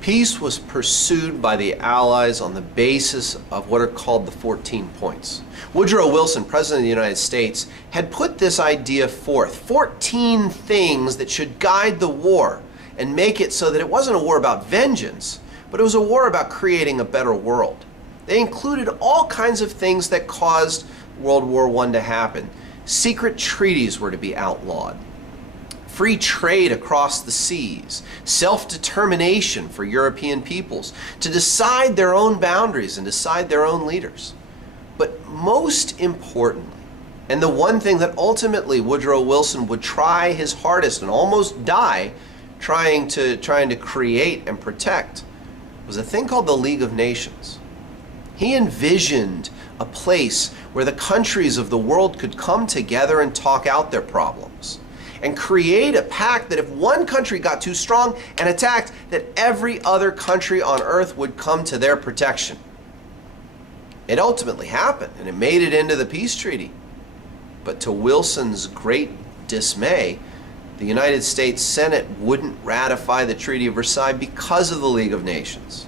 Peace was pursued by the Allies on the basis of what are called the 14 points. Woodrow Wilson, President of the United States, had put this idea forth, 14 things that should guide the war and make it so that it wasn't a war about vengeance, but it was a war about creating a better world. They included all kinds of things that caused World War I to happen. Secret treaties were to be outlawed. Free trade across the seas, self-determination for European peoples to decide their own boundaries and decide their own leaders. But most importantly, and the one thing that ultimately Woodrow Wilson would try his hardest and almost die trying to create and protect, was a thing called the League of Nations. He envisioned a place where the countries of the world could come together and talk out their problems, and create a pact that if one country got too strong and attacked, that every other country on earth would come to their protection. It ultimately happened, and it made it into the peace treaty. But to Wilson's great dismay, the United States Senate wouldn't ratify the Treaty of Versailles because of the League of Nations.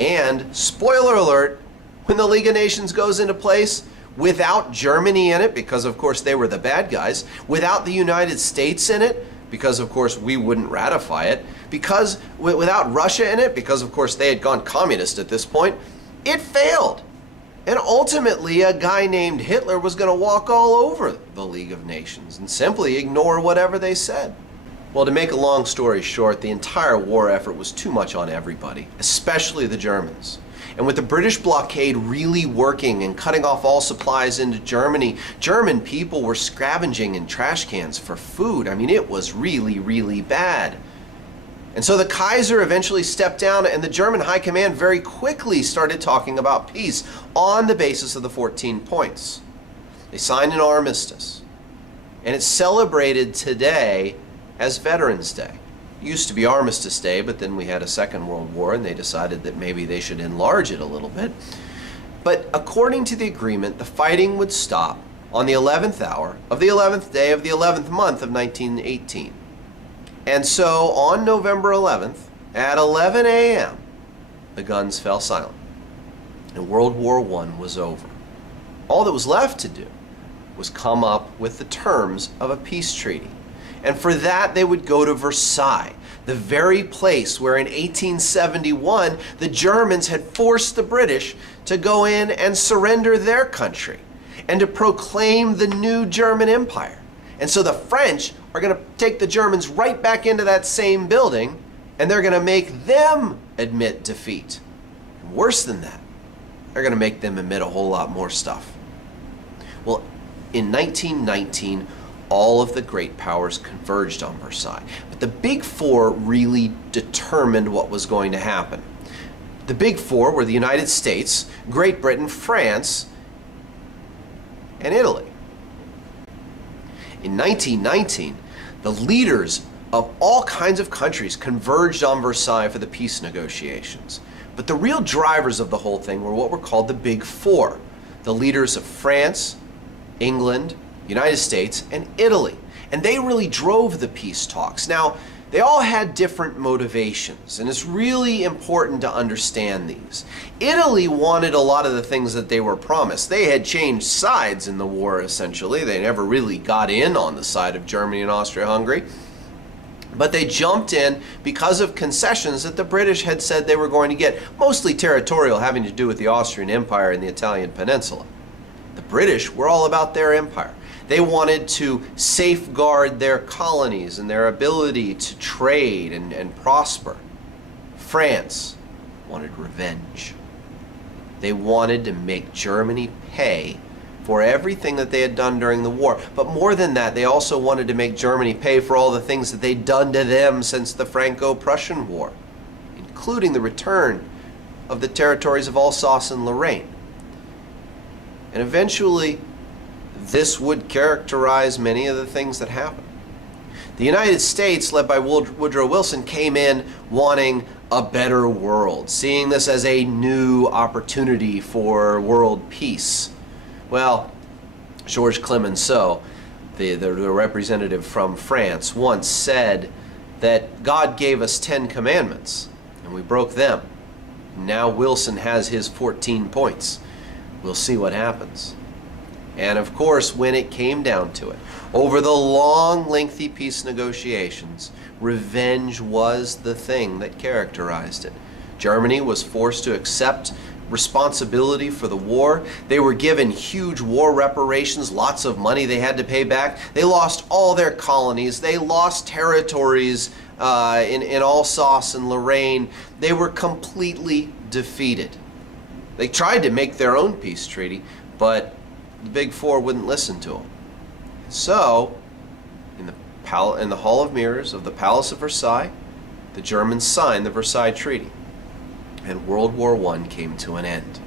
And, spoiler alert, when the League of Nations goes into place, without Germany in it, because of course they were the bad guys, without the United States in it, because of course we wouldn't ratify it, because without Russia in it, because of course they had gone communist at this point, it failed. And ultimately a guy named Hitler was going to walk all over the League of Nations and simply ignore whatever they said. Well, to make a long story short, the entire war effort was too much on everybody, especially the Germans. And with the British blockade really working and cutting off all supplies into Germany, German people were scavenging in trash cans for food. I mean, it was really, really bad. And so the Kaiser eventually stepped down, and the German High Command very quickly started talking about peace on the basis of the 14 points. They signed an armistice, and it's celebrated today as Veterans Day. It used to be Armistice Day, but then we had a Second World War, and they decided that maybe they should enlarge it a little bit. But according to the agreement, the fighting would stop on the 11th hour of the 11th day of the 11th month of 1918. And so on November 11th, at 11 a.m., the guns fell silent, and World War I was over. All that was left to do was come up with the terms of a peace treaty. And for that, they would go to Versailles, the very place where in 1871, the Germans had forced the British to go in and surrender their country and to proclaim the new German Empire. And so the French are going to take the Germans right back into that same building, and they're going to make them admit defeat. And worse than that, they're going to make them admit a whole lot more stuff. Well, in 1919, all of the great powers converged on Versailles. But the Big Four really determined what was going to happen. The Big Four were the United States, Great Britain, France, and Italy. In 1919, the leaders of all kinds of countries converged on Versailles for the peace negotiations. But the real drivers of the whole thing were what were called the Big Four, the leaders of France, England, United States, and Italy. And they really drove the peace talks. Now, they all had different motivations, and it's really important to understand these. Italy wanted a lot of the things that they were promised. They had changed sides in the war, essentially. They never really got in on the side of Germany and Austria-Hungary. But they jumped in because of concessions that the British had said they were going to get, mostly territorial, having to do with the Austrian Empire and the Italian peninsula. The British were all about their empire. They wanted to safeguard their colonies and their ability to trade and prosper. France wanted revenge. They wanted to make Germany pay for everything that they had done during the war. But more than that, they also wanted to make Germany pay for all the things that they'd done to them since the Franco-Prussian War, including the return of the territories of Alsace and Lorraine. And eventually, this would characterize many of the things that happened. The United States, led by Woodrow Wilson, came in wanting a better world, seeing this as a new opportunity for world peace. Well, Georges Clemenceau, the representative from France, once said that God gave us 10 commandments, and we broke them. Now Wilson has his 14 points. We'll see what happens. And of course, when it came down to it, over the long, lengthy peace negotiations, revenge was the thing that characterized it. Germany was forced to accept responsibility for the war. They were given huge war reparations, lots of money they had to pay back. They lost all their colonies. They lost territories in Alsace and Lorraine. They were completely defeated. They tried to make their own peace treaty, but the Big Four wouldn't listen to them. So, in the Hall of Mirrors of the Palace of Versailles, the Germans signed the Versailles Treaty, and World War I came to an end.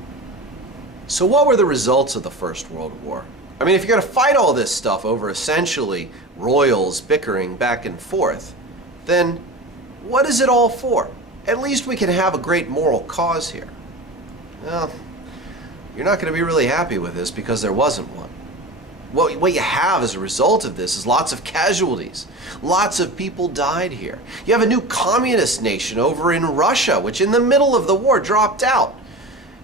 So what were the results of the First World War? I mean, if you're going to fight all this stuff over essentially royals bickering back and forth, then what is it all for? At least we can have a great moral cause here. Well, you're not going to be really happy with this because there wasn't one. What you have as a result of this is lots of casualties. Lots of people died here. You have a new communist nation over in Russia, which in the middle of the war dropped out.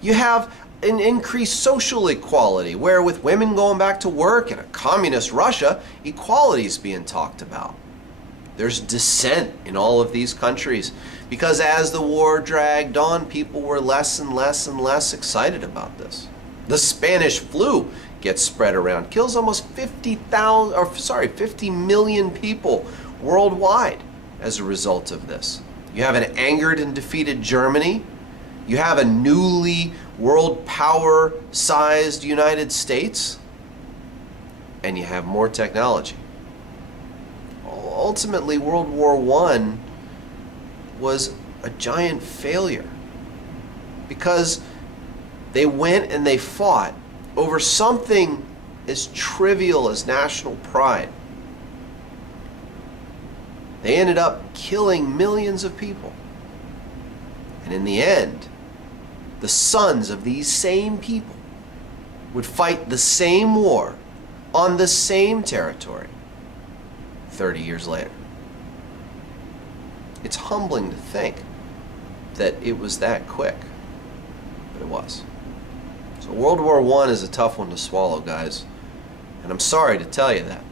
You have an increased social equality, where with women going back to work in a communist Russia, equality is being talked about. There's dissent in all of these countries because as the war dragged on, people were less and less and less excited about this. The Spanish flu gets spread around, kills almost 50 million people worldwide as a result of this. You have an angered and defeated Germany. You have a newly world power-sized United States. And you have more technology. Ultimately, World War I was a giant failure because they went and they fought over something as trivial as national pride. They ended up killing millions of people. And in the end, the sons of these same people would fight the same war on the same territory 30 years later. It's humbling to think that it was that quick, but it was. So World War I is a tough one to swallow, guys. And I'm sorry to tell you that,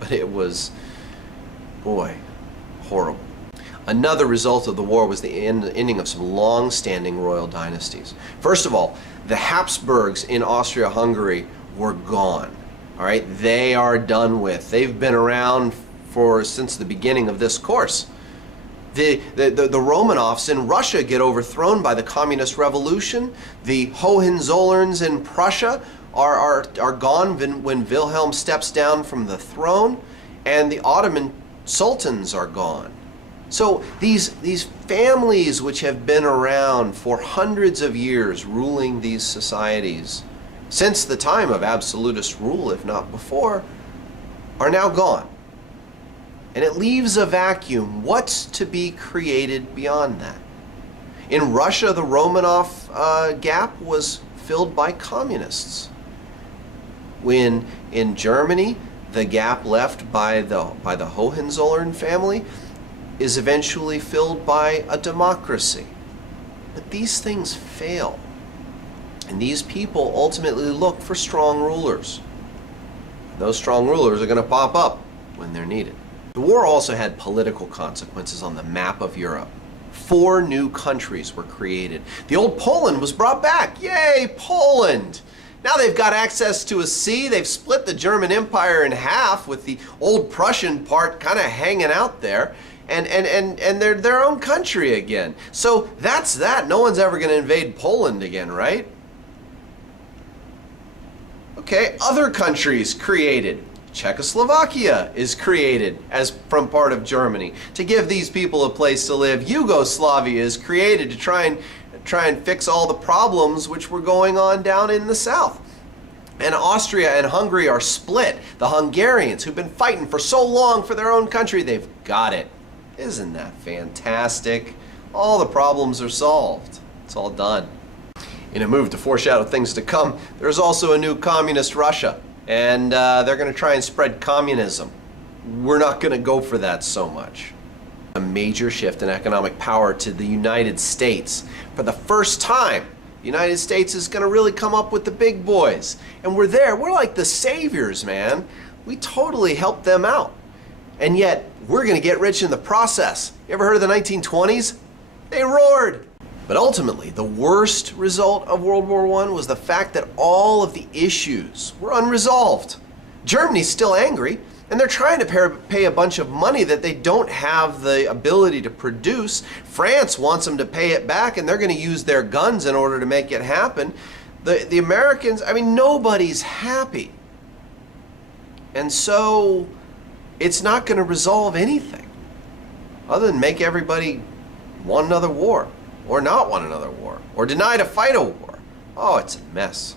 but it was, boy, horrible. Another result of the war was the ending of some long-standing royal dynasties. First of all, the Habsburgs in Austria-Hungary were gone. All right, they are done with. They've been around since the beginning of this course. The Romanovs in Russia get overthrown by the Communist Revolution. The Hohenzollerns in Prussia are gone when Wilhelm steps down from the throne, and the Ottoman sultans are gone. So these families which have been around for hundreds of years ruling these societies since the time of absolutist rule, if not before, are now gone. And it leaves a vacuum. What's to be created beyond that? In Russia, the Romanov gap was filled by communists. When in Germany, the gap left by the Hohenzollern family is eventually filled by a democracy. But these things fail. And these people ultimately look for strong rulers. Those strong rulers are going to pop up when they're needed. The war also had political consequences on the map of Europe. 4 new countries were created. The old Poland was brought back. Yay, Poland! Now they've got access to a sea. They've split the German Empire in half with the old Prussian part kind of hanging out there. And they're their own country again. So that's that. No one's ever going to invade Poland again, right? Okay, other countries created. Czechoslovakia is created as from part of Germany to give these people a place to live. Yugoslavia is created to try and fix all the problems which were going on down in the south. And Austria and Hungary are split. The Hungarians, who've been fighting for so long for their own country, they've got it. Isn't that fantastic? All the problems are solved. It's all done. In a move to foreshadow things to come, there's also a new communist Russia. And they're going to try and spread communism. We're not going to go for that so much. A major shift in economic power to the United States. For the first time, the United States is going to really come up with the big boys. And we're there. We're like the saviors, man. We totally helped them out. And yet, we're going to get rich in the process. You ever heard of the 1920s? They roared. But ultimately, the worst result of World War I was the fact that all of the issues were unresolved. Germany's still angry, and they're trying to pay a bunch of money that they don't have the ability to produce. France wants them to pay it back, and they're going to use their guns in order to make it happen. The Americans, I mean, nobody's happy. And so it's not going to resolve anything other than make everybody want another war, or not want another war, or deny to fight a war. Oh, it's a mess.